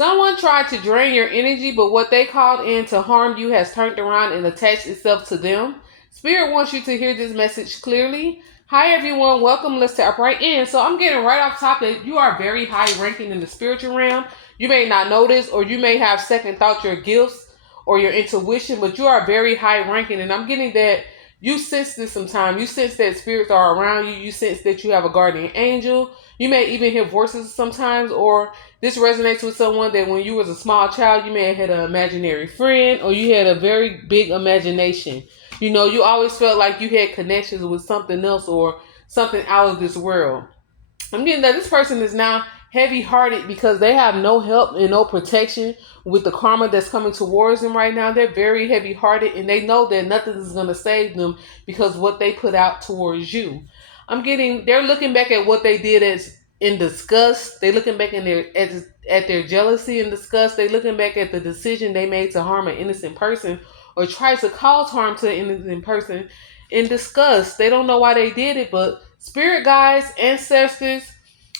Someone tried to drain your energy, but what they called in to harm you has turned around and attached itself to them. Spirit wants you to hear this message clearly. Hi everyone, welcome. Let's tap right in. So I'm getting right off top that you are very high ranking in the spiritual realm. You may not notice, or you may have second thought your gifts or your intuition, but you are very high ranking, and I'm getting that you sense this sometimes. You sense that spirits are around you. You sense that you have a guardian angel. You may even hear voices sometimes, or this resonates with someone that when you was a small child, you may have had an imaginary friend, or you had a very big imagination. You know, you always felt like you had connections with something else or something out of this world. I'm getting that this person is now heavy hearted because they have no help and no protection with the karma that's coming towards them right now. They're very heavy hearted and they know that nothing is going to save them because what they put out towards you. They're looking back at what they did as in disgust. They're looking back in at their jealousy and disgust. They're looking back at the decision they made to harm an innocent person or try to cause harm to an innocent person in disgust. They don't know why they did it, but spirit guides, ancestors,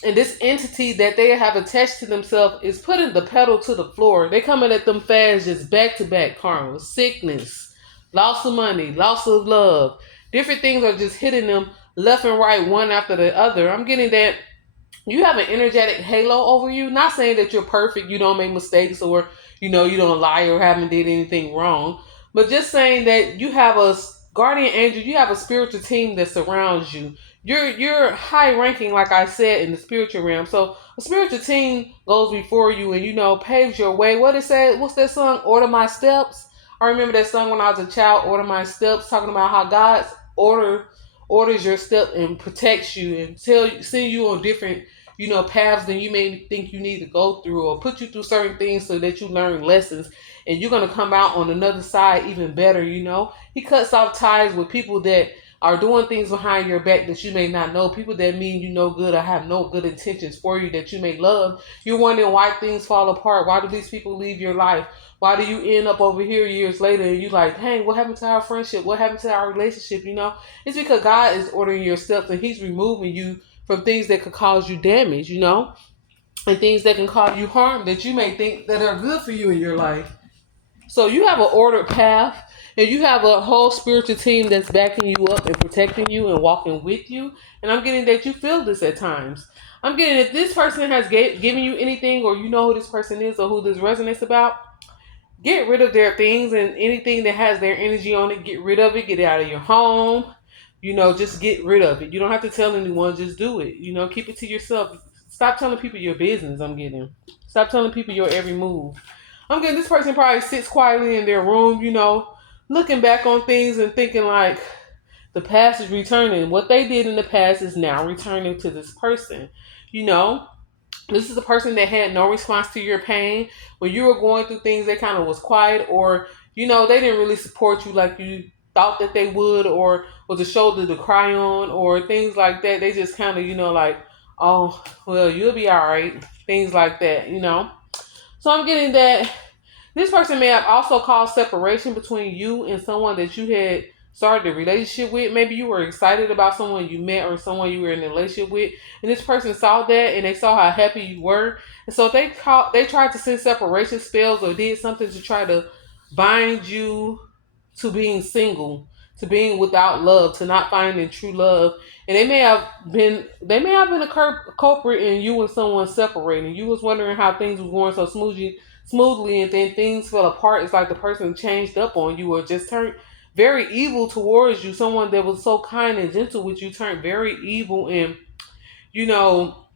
and this entity that they have attached to themselves is putting the pedal to the floor. They coming at them fast, just back to back karma, sickness, loss of money, loss of love. Different things are just hitting them left and right, one after the other. I'm getting that you have an energetic halo over you. Not saying that you're perfect, you don't make mistakes, or you don't lie or haven't did anything wrong, but just saying that you have a guardian angel, you have a spiritual team that surrounds you. You're high ranking, like I said, in the spiritual realm. So a spiritual team goes before you and paves your way. What it said? What's that song? Order my steps. I remember that song when I was a child. Order my steps, talking about how God's orders your step and protects you and send you on different paths than you may think you need to go through, or put you through certain things so that you learn lessons and you're going to come out on another side even better. He cuts off ties with people that are doing things behind your back that you may not know, people that mean you no good or have no good intentions for you that you may love. You're wondering why things fall apart. Why do these people leave your life? Why do you end up over here years later and you like, hey, what happened to our friendship? What happened to our relationship? It's because God is ordering your steps and he's removing you from things that could cause you damage, and things that can cause you harm that you may think that are good for you in your life. So you have an ordered path and you have a whole spiritual team that's backing you up and protecting you and walking with you. And I'm getting that you feel this at times. I'm getting if this person has given you anything, or you know who this person is or who this resonates about, get rid of their things and anything that has their energy on it. Get rid of it. Get it out of your home. Just get rid of it. You don't have to tell anyone. Just do it. Keep it to yourself. Stop telling people your business. I'm getting. Stop telling people your every move. I'm getting this person probably sits quietly in their room, looking back on things and thinking like the past is returning. What they did in the past is now returning to this person. You know, this is a person that had no response to your pain. When you were going through things, they kind of was quiet, or, they didn't really support you like you thought that they would, or was a shoulder to cry on, or things like that. They just kind of, like, oh, well, you'll be all right. Things like that. So I'm getting that this person may have also caused separation between you and someone that you had started a relationship with. Maybe you were excited about someone you met or someone you were in a relationship with, and this person saw that and they saw how happy you were, and so they tried to send separation spells or did something to try to bind you to being single, to being without love, to not finding true love. And they may have been a culprit in you and someone separating. You was wondering how things were going so smoothly, and then things fell apart. It's like the person changed up on you or just turned very evil towards you. Someone that was so kind and gentle with you turned very evil, and you know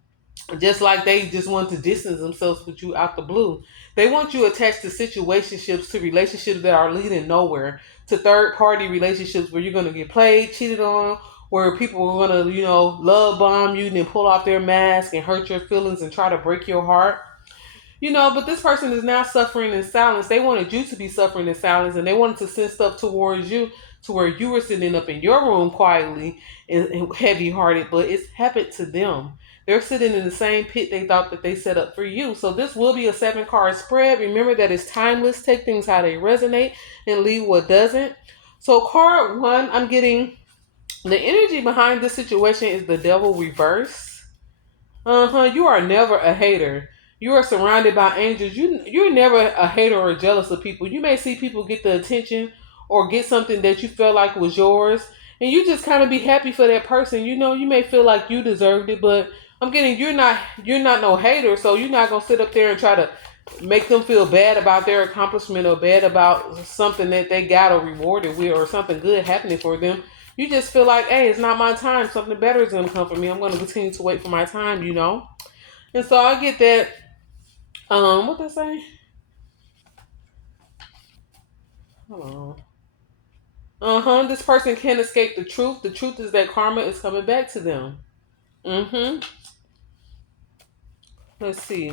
just like they just want to distance themselves with you out the blue. They want you attached to situationships, to relationships that are leading nowhere, to third party relationships where you're going to get played, cheated on, where people are going to, love bomb you and then pull off their mask and hurt your feelings and try to break your heart. But this person is now suffering in silence. They wanted you to be suffering in silence, and they wanted to send stuff towards you to where you were sitting up in your room quietly and heavy hearted, but it's happened to them. They're sitting in the same pit they thought that they set up for you. So this will be a 7-card spread. Remember that it's timeless. Take things how they resonate and leave what doesn't. So card 1, I'm getting the energy behind this situation is the devil reverse. You are never a hater. You are surrounded by angels. You're never a hater or jealous of people. You may see people get the attention or get something that you felt like was yours, and you just kind of be happy for that person. You may feel like you deserved it, but I'm getting you're not no hater, so you're not gonna sit up there and try to make them feel bad about their accomplishment or bad about something that they got or rewarded with or something good happening for them. You just feel like, hey, it's not my time. Something better is gonna come for me. I'm gonna continue to wait for my time. And so I get that. What they say? Hold on. This person can't escape the truth. The truth is that karma is coming back to them. Mm-hmm. Let's see.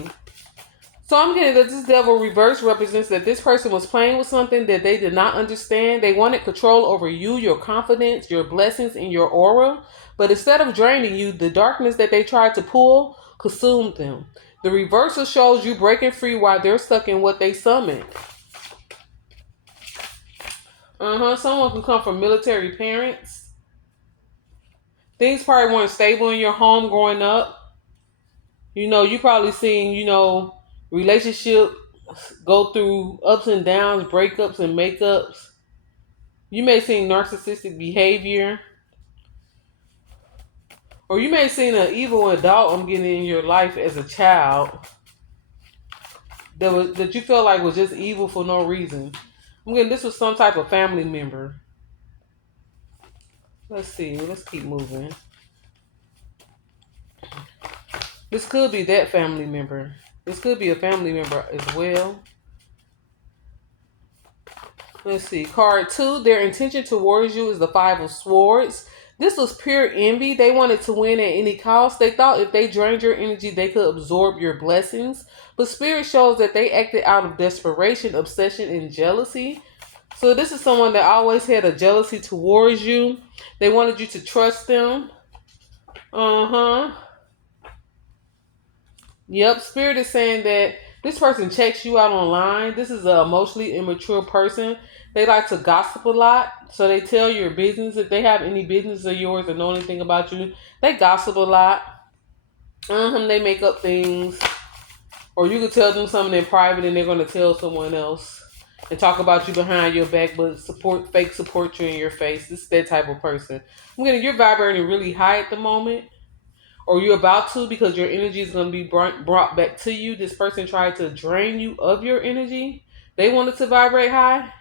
So I'm getting that this devil reverse represents that this person was playing with something that they did not understand. They wanted control over you, your confidence, your blessings, and your aura. But instead of draining you, the darkness that they tried to pull consumed them. The reversal shows you breaking free while they're stuck in what they summoned. Someone can come from military parents. Things probably weren't stable in your home growing up. You probably seen, relationship go through ups and downs, breakups and makeups. You may see narcissistic behavior. Or you may seen an evil adult I'm getting in your life as a child that you felt like was just evil for no reason. I'm getting this was some type of family member. Let's see. Let's keep moving. This could be that family member. This could be a family member as well. Let's see. Card 2. Their intention towards you is the Five of Swords. This was pure envy. They wanted to win at any cost. They thought if they drained your energy, they could absorb your blessings. But Spirit shows that they acted out of desperation, obsession, and jealousy. So this is someone that always had a jealousy towards you. They wanted you to trust them. Yep, Spirit is saying that this person checks you out online. This is an emotionally immature person. They like to gossip a lot, so they tell your business. If they have any business of yours or know anything about you, they gossip a lot. They make up things, or you could tell them something in private, and they're going to tell someone else and talk about you behind your back, but fake support you in your face. This is that type of person. You're vibrating really high at the moment. Or you're about to, because your energy is going to be brought back to you. This person tried to drain you of your energy. They wanted to vibrate high.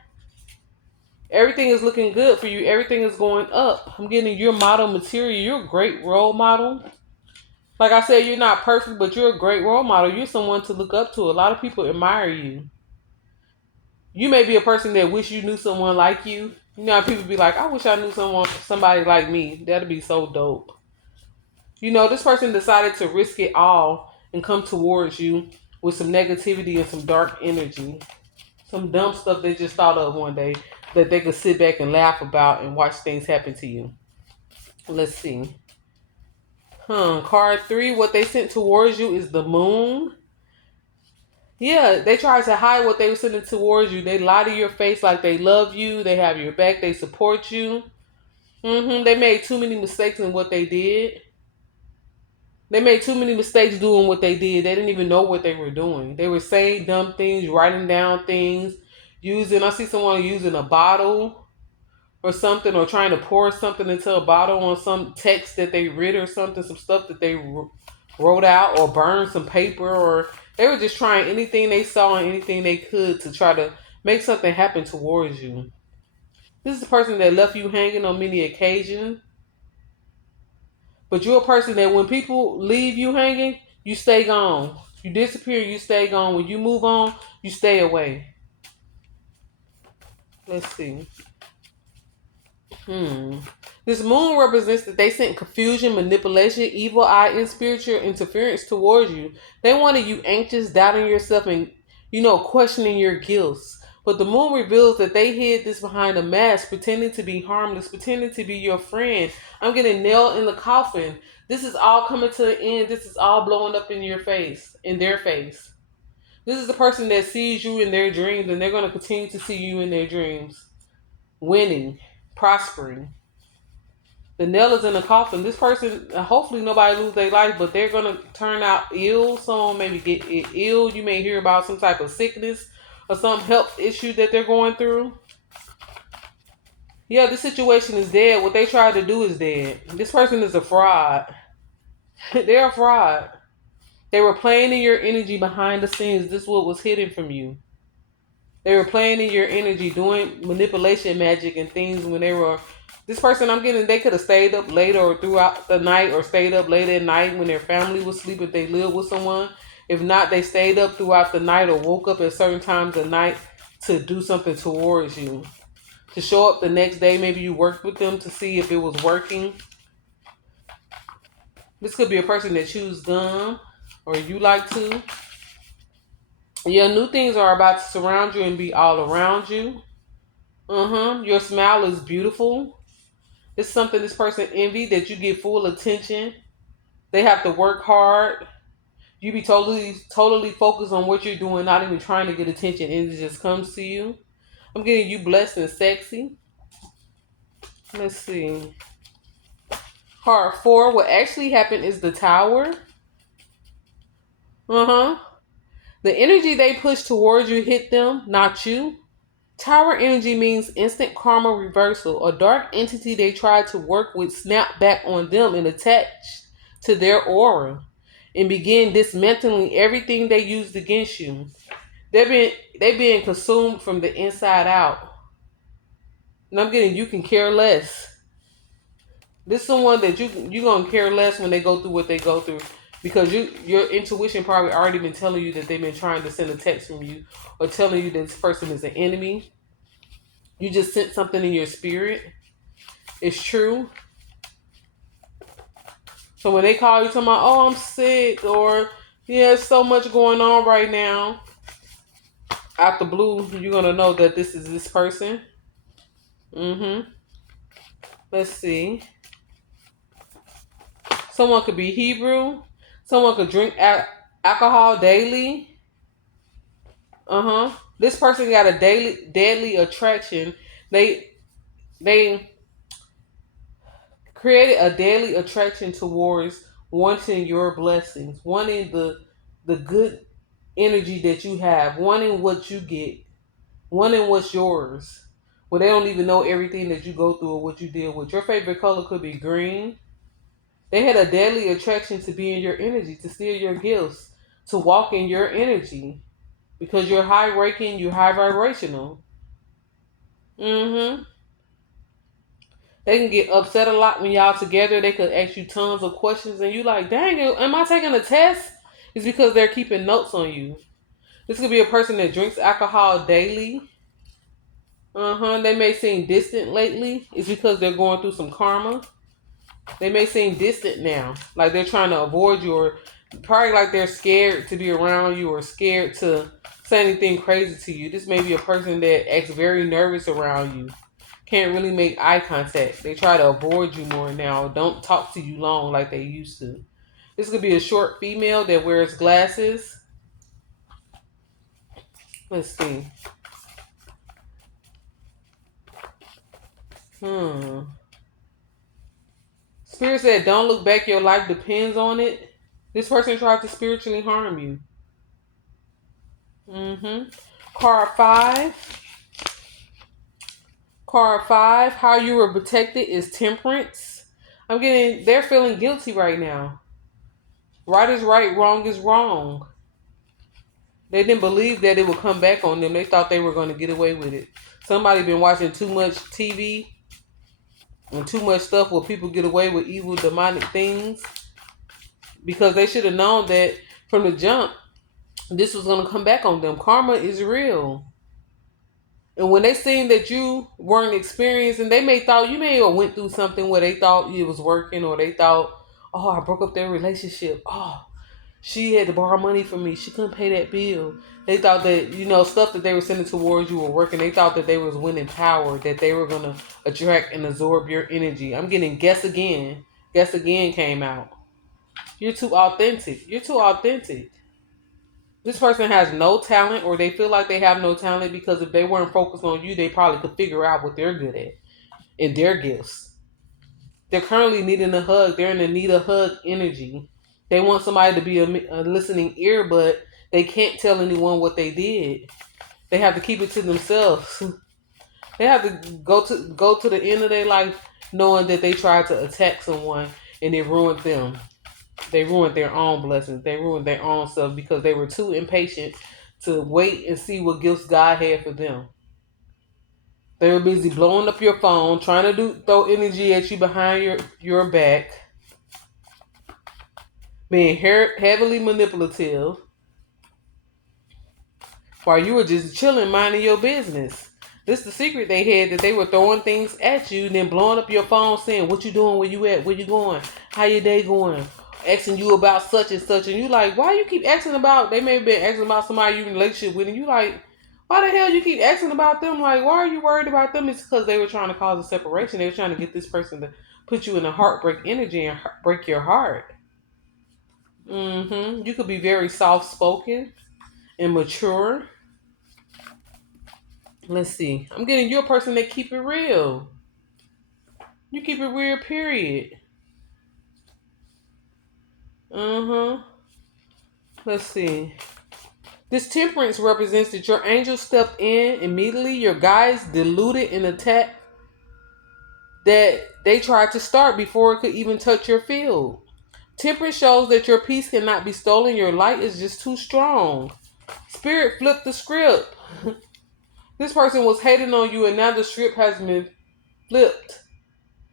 Everything is looking good for you. Everything is going up. I'm getting your model material. You're a great role model. Like I said, you're not perfect, but you're a great role model. You're someone to look up to. A lot of people admire you. You may be a person that wish you knew someone like you. You know how people be like, I wish I knew somebody like me. That'd be so dope. This person decided to risk it all and come towards you with some negativity and some dark energy. Some dumb stuff they just thought of one day that they could sit back and laugh about and watch things happen to you. Let's see. Card 3, what they sent towards you is the moon. Yeah, they tried to hide what they were sending towards you. They lie to your face like they love you. They have your back. They support you. They made too many mistakes in what they did. They made too many mistakes doing what they did. They didn't even know what they were doing. They were saying dumb things, writing down things, I see someone using a bottle or something, or trying to pour something into a bottle on some text that they read or something, some stuff that they wrote out, or burned some paper, or they were just trying anything they saw and anything they could to try to make something happen towards you. This is the person that left you hanging on many occasions. But you're a person that when people leave you hanging, you stay gone. You disappear, you stay gone. When you move on, you stay away. Let's see. This moon represents that they sent confusion, manipulation, evil eye, and spiritual interference towards you. They wanted you anxious, doubting yourself, and, questioning your gifts. But the moon reveals that they hid this behind a mask, pretending to be harmless, pretending to be your friend. I'm getting nailed in the coffin. This is all coming to an end. This is all blowing up in your face, in their face. This is the person that sees you in their dreams, and they're going to continue to see you in their dreams. Winning, prospering. The nail is in the coffin. This person, hopefully nobody lose their life, but they're gonna turn out ill. Someone maybe get ill. You may hear about some type of sickness or some health issue that they're going through. Yeah, this situation is dead. What they tried to do is dead. This person is a fraud. They're a fraud. They were playing in your energy behind the scenes. This is what was hidden from you. They were playing in your energy, doing manipulation magic and things when they were. This person I'm getting, they could have stayed up later or throughout the night or stayed up late at night when their family was asleep if they lived with someone. If not, they stayed up throughout the night or woke up at certain times of night to do something towards you. To show up the next day, maybe you worked with them to see if it was working. This could be a person that chews gum or you like to. Yeah, new things are about to surround you and be all around you. Your smile is beautiful. It's something this person envy that you get full attention. They have to work hard. You be totally focused on what you're doing, not even trying to get attention, and it just comes to you. I'm getting you blessed and sexy. Let's see. Card 4. What actually happened is the Tower. The energy they push towards you hit them, not you. Tower energy means instant karma reversal. A dark entity they tried to work with snapped back on them and attached to their aura and began dismantling everything they used they being consumed from the inside out. And I'm getting you can care less. This is someone that you gonna care less when they go through what they go through. Because your intuition probably already been telling you that they've been trying to send a text from you or telling you that this person is an enemy. You just sent something in your spirit. It's true. So when they call you talking about, oh, I'm sick, or yeah, there's so much going on right now, out the blue, you're gonna know that this is this person. Let's see. Someone could be Hebrew. Someone could drink alcohol daily. This person got a deadly attraction. They created a daily attraction towards wanting your blessings, wanting the good energy that you have, wanting what you get, wanting what's yours. Well, they don't even know everything that you go through or what you deal with. Your favorite color could be green. They had a deadly attraction to be in your energy, to steal your gifts, to walk in your energy. Because you're high ranking, you're high vibrational. They can get upset a lot when y'all together. They could ask you tons of questions and you like, dang it, am I taking a test? It's because they're keeping notes on you. This could be a person that drinks alcohol daily. They may seem distant lately. It's because they're going through some karma. They may seem distant now. Like they're trying to avoid you, or probably like they're scared to be around you or scared to say anything crazy to you. This may be a person that acts very nervous around you. Can't really make eye contact. They try to avoid you more now. Don't talk to you long like they used to. This could be a short female that wears glasses. Let's see. Spirit said, don't look back. Your life depends on it. This person tried to spiritually harm you. Card 5. Card 5. How you were protected is temperance. They're feeling guilty right now. Right is right, wrong is wrong. They didn't believe that it would come back on them. They thought they were going to get away with it. Somebody been watching too much TV and too much stuff where people get away with evil, demonic things. Because they should have known that from the jump, this was going to come back on them. Karma is real. And when they seen that you weren't experiencing, you may have went through something where they thought it was working, or they thought, oh, I broke up their relationship. Oh, she had to borrow money from me. She couldn't pay that bill. They thought that, stuff that they were sending towards you were working. They thought that they was winning power, that they were going to attract and absorb your energy. I'm getting guess again. Guess again came out. You're too authentic. You're too authentic. This person has no talent, or they feel like they have no talent, because if they weren't focused on you, they probably could figure out what they're good at and their gifts. They're currently needing a hug. They're in the need of hug energy. They want somebody to be a listening ear, but they can't tell anyone what they did. They have to keep it to themselves. They have to go to the end of their life knowing that they tried to attack someone and it ruined them. They ruined their own blessings. They ruined their own self because they were too impatient to wait and see what gifts God had for them. They were busy blowing up your phone, trying to throw energy at you behind your back, being heavily manipulative, while you were just chilling, minding your business. This is the secret they had, that they were throwing things at you and then blowing up your phone saying, what you doing, where you at, where you going, how your day going, asking you about such and such. And you like, why you keep asking about, they may have been asking about somebody you in a relationship with, and you like, why the hell you keep asking about them? Like, why are you worried about them? It's because they were trying to cause a separation. They were trying to get this person to put you in a heartbreak energy and break your heart. You could be very soft spoken and mature. Let's see. I'm getting you a person that keep it real. You keep it real, period. Let's see. This temperance represents that your angel stepped in immediately. Your guides diluted an attack that they tried to start before it could even touch your field. Temperance shows that your peace cannot be stolen. Your light is just too strong. Spirit flipped the script. This person was hating on you, and now the script has been flipped.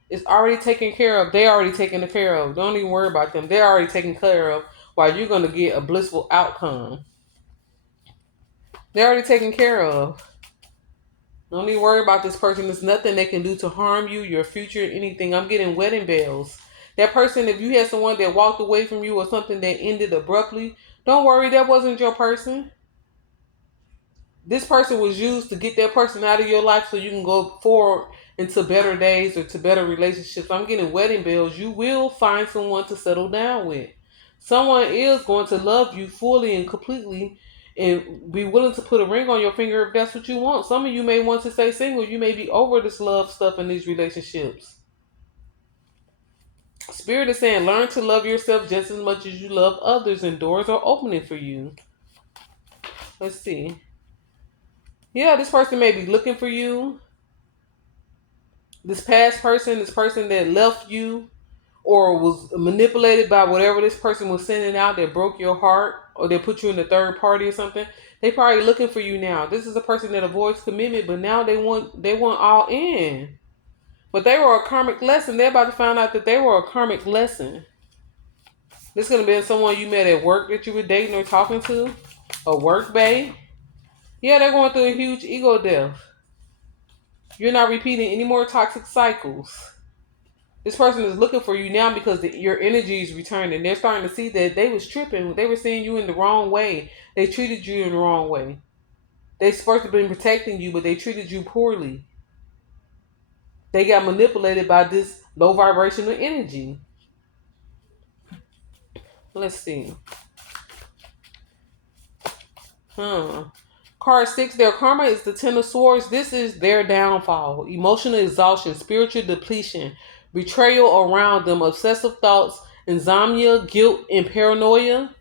It's already taken care of. They already taken care of. Don't even worry about them. They're already taken care of, while you're going to get a blissful outcome. They're already taken care of. Don't even worry about this person. There's nothing they can do to harm you, your future, anything. I'm getting wedding bells. That person, if you had someone that walked away from you or something that ended abruptly, don't worry, that wasn't your person. This person was used to get that person out of your life so you can go forward into better days or to better relationships. I'm getting wedding bells. You will find someone to settle down with. Someone is going to love you fully and completely and be willing to put a ring on your finger if that's what you want. Some of you may want to stay single. You may be over this love stuff in these relationships. Spirit is saying, learn to love yourself just as much as you love others, and doors are opening for you. Let's see. Yeah, this person may be looking for you. This past person, this person that left you or was manipulated by whatever this person was sending out that broke your heart or they put you in the third party or something, they probably looking for you now. This is a person that avoids commitment, but now they want all in. But they were a karmic lesson. They're about to find out that they were a karmic lesson. This could have been someone you met at work that you were dating or talking to, a work bae. Yeah, they're going through a huge ego death. You're not repeating any more toxic cycles. This person is looking for you now because your energy is returning. They're starting to see that they was tripping. They were seeing you in the wrong way. They treated you in the wrong way. They supposed to have been protecting you, but they treated you poorly. They got manipulated by this low vibrational energy. Let's see. Card 6, their karma is the Ten of Swords. This is their downfall. Emotional exhaustion, spiritual depletion, betrayal around them, obsessive thoughts, insomnia, guilt, and paranoia.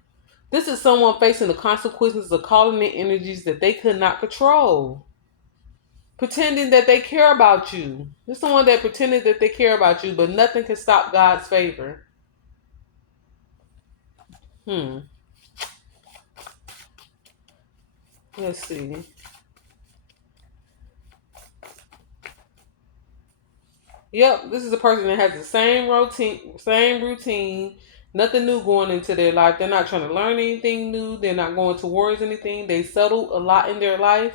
This is someone facing the consequences of calling in energies that they could not control. Pretending that they care about you. This is someone that pretended that they care about you, but nothing can stop God's favor. Let's see. Yep, this is a person that has the same routine, nothing new going into their life. They're not trying to learn anything new. They're not going towards anything. They settle a lot in their life.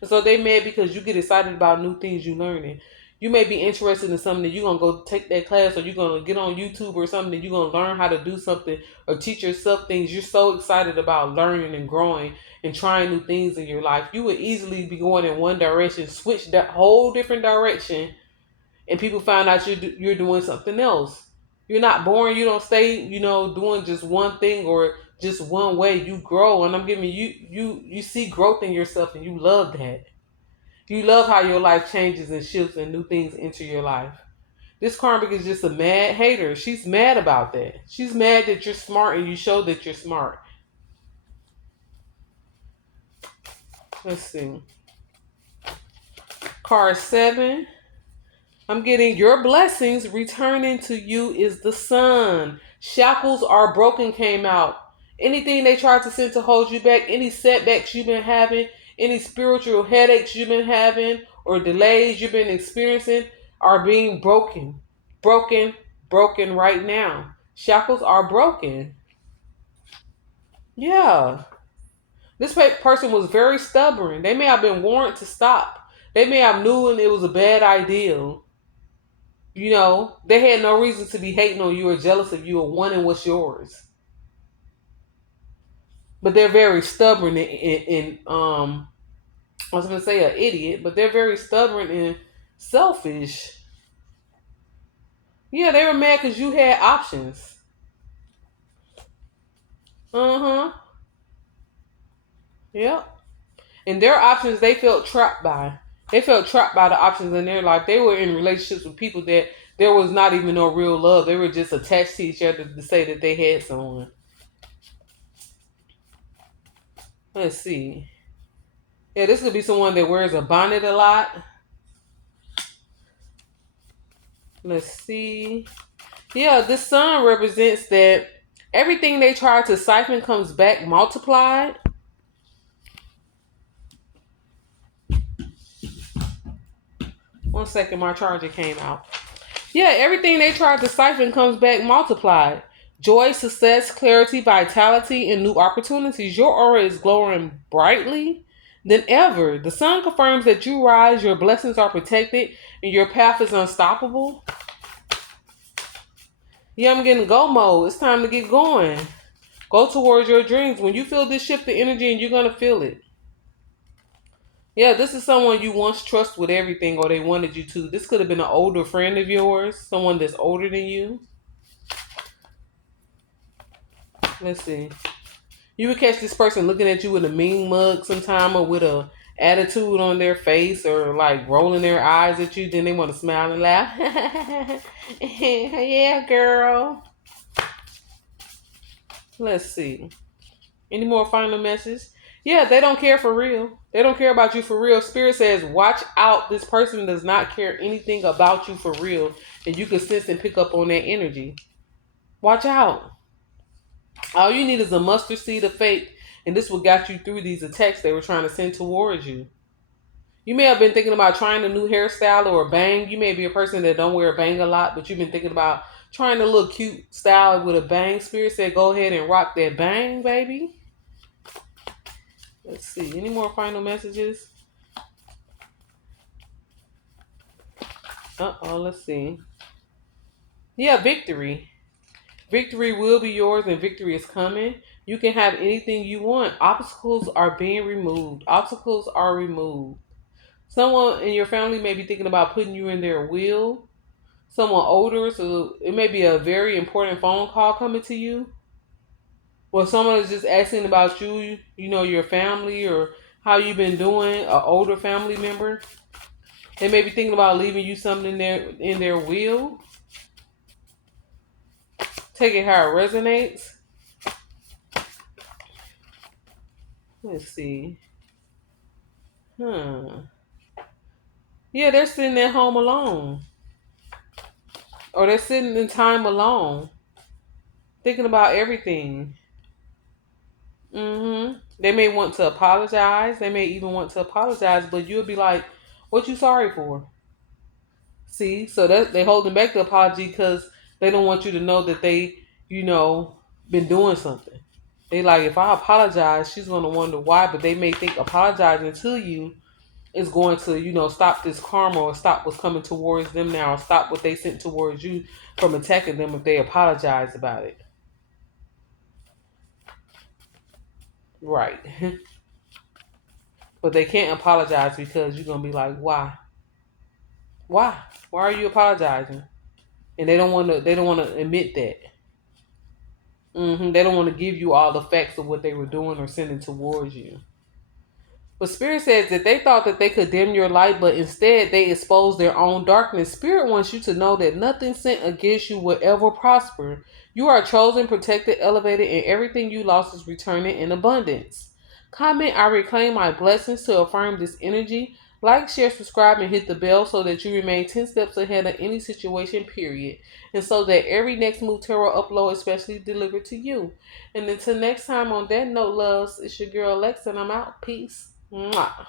And so they mad because you get excited about new things you're learning. You may be interested in something that you're going to go take that class, or you're going to get on YouTube or something that you're going to learn how to do something or teach yourself things. You're so excited about learning and growing and trying new things in your life. You would easily be going in one direction, switch that whole different direction, and people find out you're doing something else. You're not boring. You don't stay, doing just one thing or just one way. You grow, and I'm giving you see growth in yourself, and you love that. You love how your life changes and shifts and new things enter your life. This karmic is just a mad hater. She's mad about that. She's mad that you're smart and you show that you're smart. Let's see. Card 7. I'm getting your blessings returning to you is the sun. Shackles are broken came out. Anything they tried to send to hold you back, any setbacks you've been having, any spiritual headaches you've been having, or delays you've been experiencing are being broken. Broken, broken right now. Shackles are broken. Yeah. This person was very stubborn. They may have been warned to stop. They may have known it was a bad idea. You know, they had no reason to be hating on you or jealous of you or wanting what's yours. But they're very stubborn and I was gonna say an idiot, but they're very stubborn and selfish. Yeah, they were mad because you had options. Uh-huh. Yep. And their options they felt trapped by. They felt trapped by the options in their life. They were in relationships with people that there was not even no real love. They were just attached to each other to say that they had someone. Let's see. Yeah, this could be someone that wears a bonnet a lot. Let's see. Yeah, this sun represents that everything they try to siphon comes back multiplied. One second, my charger came out. Yeah, everything they tried to siphon comes back multiplied. Joy, success, clarity, vitality, and new opportunities. Your aura is glowing brightly than ever. The sun confirms that you rise, your blessings are protected, and your path is unstoppable. Yeah, I'm getting go mode. It's time to get going. Go towards your dreams. When you feel this shift of energy, and you're going to feel it. Yeah, this is someone you once trusted with everything or they wanted you to. This could have been an older friend of yours, someone that's older than you. Let's see. You would catch this person looking at you with a mean mug sometime or with a attitude on their face or like rolling their eyes at you. Then they want to smile and laugh. Yeah, girl. Let's see. Any more final message? Yeah, they don't care for real. They don't care about you for real. Spirit says, watch out. This person does not care anything about you for real. And you can sense and pick up on that energy. Watch out. All you need is a mustard seed of faith. And this will got you through these attacks they were trying to send towards you. You may have been thinking about trying a new hairstyle or a bang. You may be a person that don't wear a bang a lot, but you've been thinking about trying a little cute style with a bang. Spirit said, go ahead and rock that bang, baby. Let's see. Any more final messages? Let's see. Yeah, victory. Victory will be yours and victory is coming. You can have anything you want. Obstacles are being removed. Obstacles are removed. Someone in your family may be thinking about putting you in their will. Someone older, so it may be a very important phone call coming to you. Or someone is just asking about you, you know, your family or how you've been doing, an older family member. They may be thinking about leaving you something in their will. Take it how it resonates. Let's see. Yeah, they're sitting at home alone. Or they're sitting in time alone. Thinking about everything. They may want to apologize. They may even want to apologize, but you'll be like, what you sorry for? See, so that they holding back the apology because they don't want you to know that they, you know, been doing something. They like, if I apologize, she's gonna wonder why, but they may think apologizing to you is going to, you know, stop this karma or stop what's coming towards them now or stop what they sent towards you from attacking them if they apologize about it. Right. But they can't apologize because you're gonna be like, why? Why? Why are you apologizing? And they don't want to. They don't want to admit that. They don't want to give you all the facts of what they were doing or sending towards you. But Spirit says that they thought that they could dim your light, but instead they exposed their own darkness. Spirit wants you to know that nothing sent against you will ever prosper. You are chosen, protected, elevated, and everything you lost is returning in abundance. Comment, I reclaim my blessings to affirm this energy. Like, share, subscribe, and hit the bell so that you remain 10 steps ahead of any situation, period. And so that every next move tarot upload is specially delivered to you. And until next time, on that note, loves, it's your girl Lex, and I'm out. Peace. Mwah.